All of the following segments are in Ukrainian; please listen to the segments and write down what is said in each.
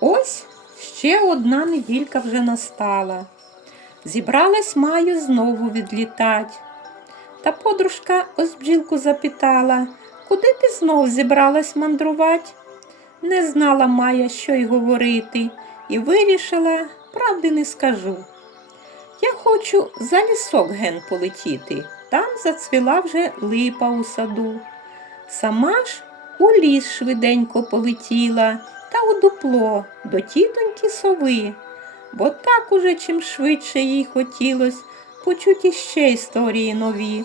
Ось ще одна неділька вже настала. Зібралась маю знову відлітать. Та подружка ось бджілку запитала, куди ти знов зібралась мандрувать? Не знала Майя, що й говорити, і вирішила, правди не скажу. Я хочу за лісок ген полетіти, там зацвіла вже липа у саду. Сама ж у ліс швиденько полетіла дупло до тітоньки сови, бо так уже чим швидше їй хотілось почути іще історії нові.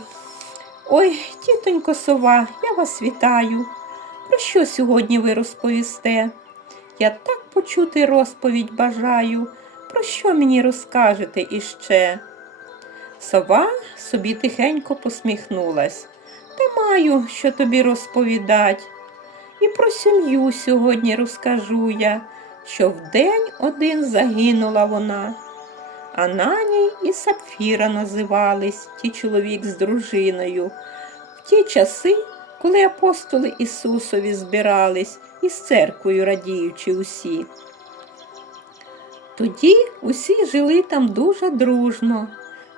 Ой, тітонько сова, я вас вітаю. Про що сьогодні ви розповісте? Я так почути розповідь бажаю, про що мені розкажете іще? Сова собі тихенько посміхнулась. Та маю, що тобі розповідать. І про сім'ю сьогодні розкажу я, що вдень один загинула вона. Ананій і Сапфіра називались ті чоловік з дружиною. В ті часи, коли апостоли Ісусові збирались із церквою радіючи усі. Тоді усі жили там дуже дружно,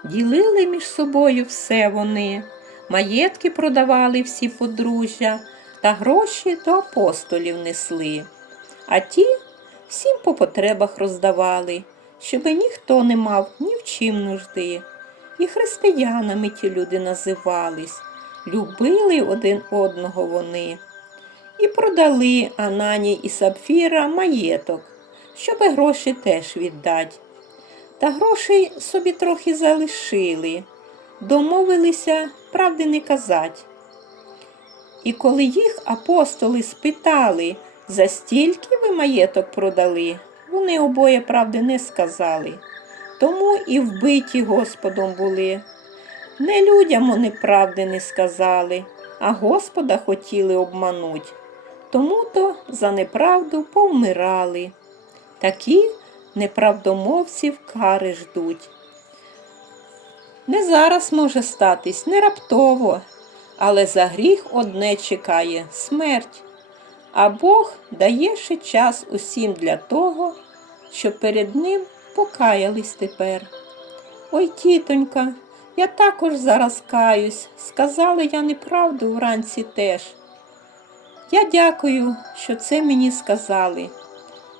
ділили між собою все вони, маєтки продавали всі подружжя та гроші до апостолів несли. А ті всім по потребах роздавали, щоби ніхто не мав ні в чим нужди. І християнами ті люди називались, любили один одного вони. І продали Анані і Сапфіра маєток, щоби гроші теж віддать. Та грошей собі трохи залишили, домовилися правди не казать. І коли їх апостоли спитали, за стільки ви маєток продали, вони обоє правди не сказали. Тому і вбиті Господом були. Не людям вони правди не сказали, а Господа хотіли обмануть. Тому то за неправду повмирали. Такі неправдомовців кари ждуть. Не зараз може статись, не раптово, але за гріх одне чекає смерть. А Бог дає ще час усім для того, щоб перед ним покаялись тепер. Ой, тітонька, я також зараз каюсь, сказала я неправду вранці теж. Я дякую, що це мені сказали.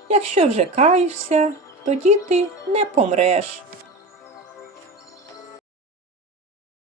Якщо вже каєшся, тоді ти не помреш.